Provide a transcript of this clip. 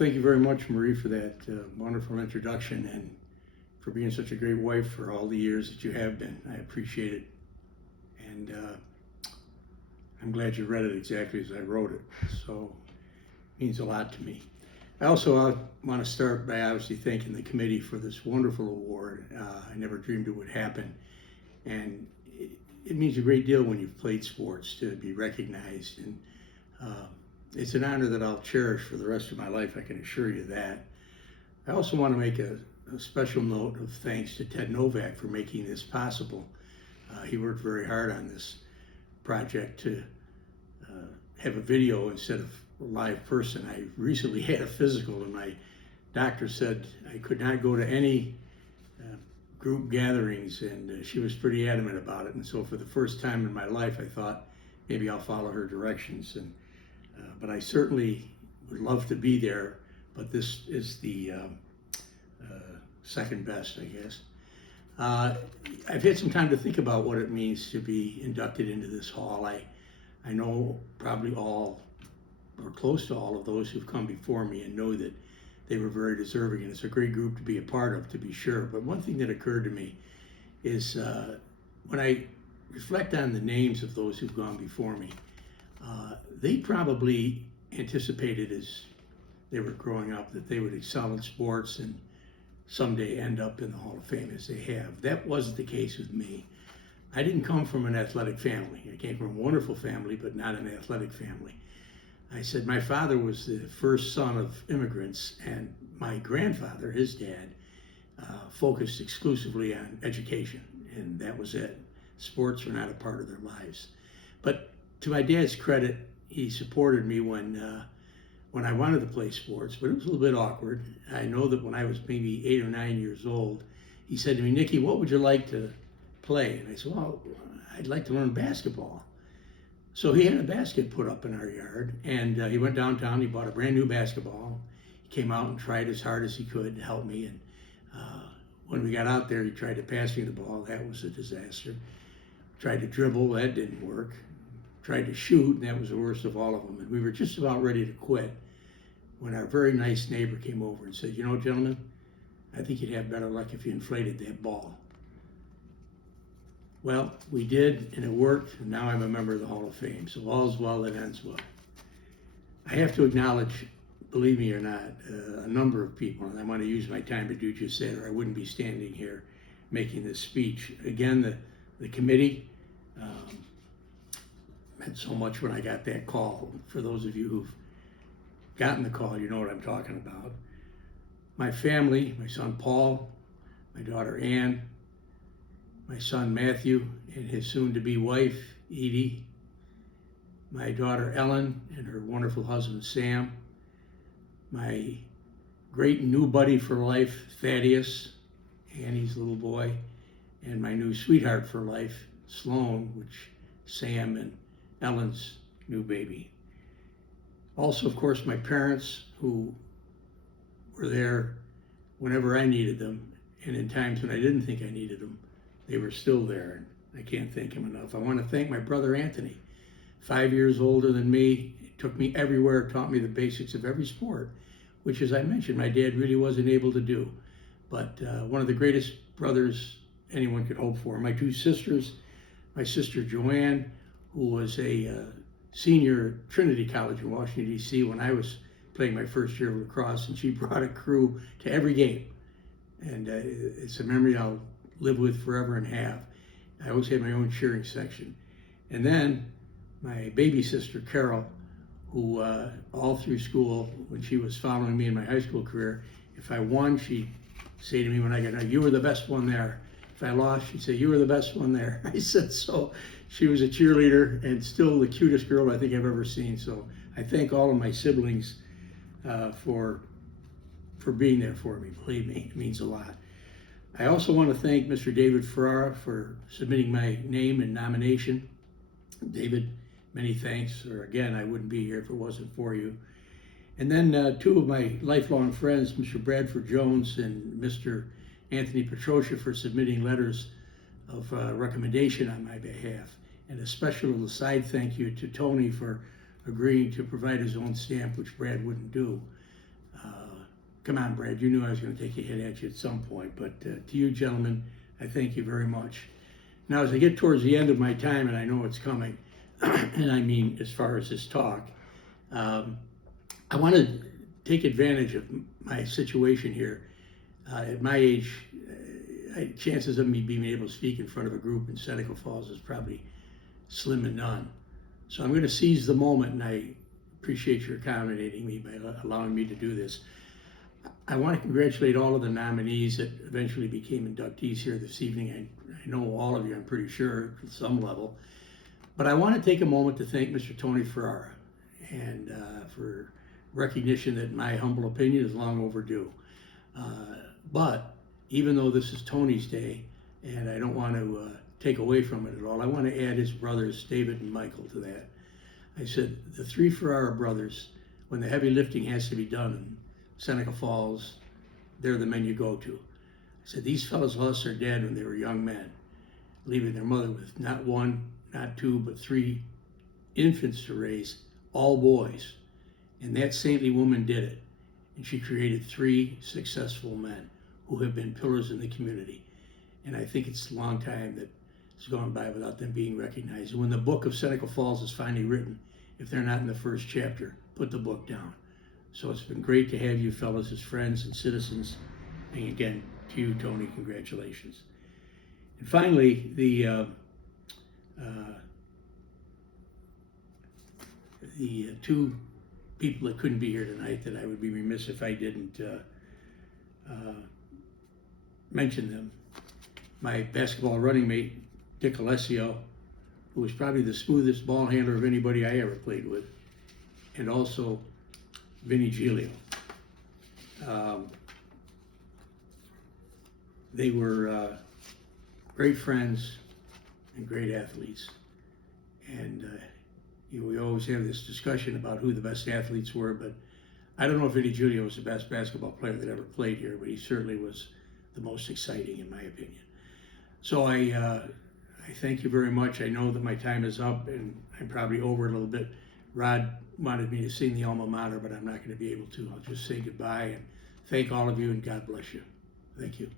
Thank you very much, Marie, for that wonderful introduction and for being such a great wife for all the years that you have been. I appreciate it. And I'm glad you read it exactly as I wrote it. So it means a lot to me. I also want to start by obviously thanking the committee for this wonderful award. I never dreamed it would happen. And it means a great deal when you've played sports to be recognized. And it's an honor that I'll cherish for the rest of my life, I can assure you that. I also want to make a special note of thanks to Ted Novak for making this possible. He worked very hard on this project to have a video instead of a live person. I recently had a physical and my doctor said I could not go to any group gatherings, and she was pretty adamant about it. And so for the first time in my life, I thought maybe I'll follow her directions. But I certainly would love to be there, but this is the second best, I guess. I've had some time to think about what it means to be inducted into this hall. I know probably all, or close to all of those who've come before me and know that they were very deserving, and it's a great group to be a part of, to be sure. But one thing that occurred to me is when I reflect on the names of those who've gone before me, they probably anticipated as they were growing up that they would excel in sports and someday end up in the Hall of Fame as they have. That wasn't the case with me. I didn't come from an athletic family. I came from a wonderful family, but not an athletic family. I said my father was the first son of immigrants, and my grandfather, his dad, focused exclusively on education, and that was it. Sports were not a part of their lives. But to my dad's credit, he supported me when I wanted to play sports, but it was a little bit awkward. I know that when I was maybe 8 or 9 years old, he said to me, "Nicky, what would you like to play?" And I said, "Well, I'd like to learn basketball." So he had a basket put up in our yard, and he went downtown, he bought a brand new basketball. He came out and tried as hard as he could to help me, and when we got out there, he tried to pass me the ball. That was a disaster. Tried to dribble, that didn't work. Tried to shoot, and that was the worst of all of them. And we were just about ready to quit when our very nice neighbor came over and said, "You know, gentlemen, I think you'd have better luck if you inflated that ball." Well, we did, and it worked, and now I'm a member of the Hall of Fame. So all's well that ends well. I have to acknowledge, believe me or not, a number of people, and I want to use my time to do just that, or I wouldn't be standing here making this speech. Again, the committee meant so much when I got that call. For those of you who've gotten the call, you know what I'm talking about. My family, my son Paul, my daughter Ann, my son Matthew, and his soon-to-be wife, Edie, my daughter Ellen and her wonderful husband Sam, my great new buddy for life, Thaddeus, Annie's little boy, and my new sweetheart for life, Sloan, which Sam and Ellen's new baby. Also, of course, my parents, who were there whenever I needed them, and in times when I didn't think I needed them, they were still there, and I can't thank him enough. I want to thank my brother Anthony, 5 years older than me. He took me everywhere, taught me the basics of every sport, which, as I mentioned, my dad really wasn't able to do. But one of the greatest brothers anyone could hope for. My two sisters, my sister Joanne, who was a senior at Trinity College in Washington, D.C. when I was playing my first year of lacrosse, and she brought a crew to every game. And it's a memory I'll live with forever and have. I always had my own cheering section. And then my baby sister, Carol, who all through school, when she was following me in my high school career, if I won, she'd say to me when I got out, "You were the best one there." If I lost, she'd say, "You were the best one there." I said, so she was a cheerleader and still the cutest girl I think I've ever seen. So I thank all of my siblings for being there for me. Believe me, it means a lot. I also want to thank Mr. David Ferrara for submitting my name and nomination. David, many thanks. Or again, I wouldn't be here if it wasn't for you. And then two of my lifelong friends, Mr. Bradford Jones and Mr. Anthony Petrosha, for submitting letters of recommendation on my behalf. And a special aside thank you to Tony for agreeing to provide his own stamp, which Brad wouldn't do. come on, Brad, you knew I was going to take a hit at you at some point, but to you gentlemen, I thank you very much. Now, as I get towards the end of my time, and I know it's coming, and I mean as far as this talk, I want to take advantage of my situation here. At my age, chances of me being able to speak in front of a group in Seneca Falls is probably slim and none. So I'm going to seize the moment, and I appreciate your accommodating me by allowing me to do this. I want to congratulate all of the nominees that eventually became inductees here this evening. I know all of you, I'm pretty sure, at some level. But I want to take a moment to thank Mr. Tony Ferrara and for recognition that my humble opinion is long overdue. But even though this is Tony's day, and I don't want to take away from it at all, I want to add his brothers, David and Michael, to that. I said, the three Ferrara brothers, when the heavy lifting has to be done in Seneca Falls, they're the men you go to. I said, these fellas lost their dad when they were young men, leaving their mother with not one, not two, but three infants to raise, all boys. And that saintly woman did it. And she created three successful men who have been pillars in the community. And I think it's a long time that has gone by without them being recognized. And when the book of Seneca Falls is finally written, if they're not in the first chapter, put the book down. So it's been great to have you fellas as friends and citizens. And again, to you, Tony, congratulations. And finally, the two people that couldn't be here tonight that I would be remiss if I didn't mention them. My basketball running mate, Dick Alessio, who was probably the smoothest ball handler of anybody I ever played with, and also Vinny Giglio. They were great friends and great athletes. And we always have this discussion about who the best athletes were, but I don't know if Vinny Giglio was the best basketball player that ever played here, but he certainly was the most exciting in my opinion. So I thank you very much. I know that my time is up and I'm probably over a little bit. Rod wanted me to sing the alma mater, but I'm not going to be able to. I'll just say goodbye and thank all of you, and God bless you. Thank you.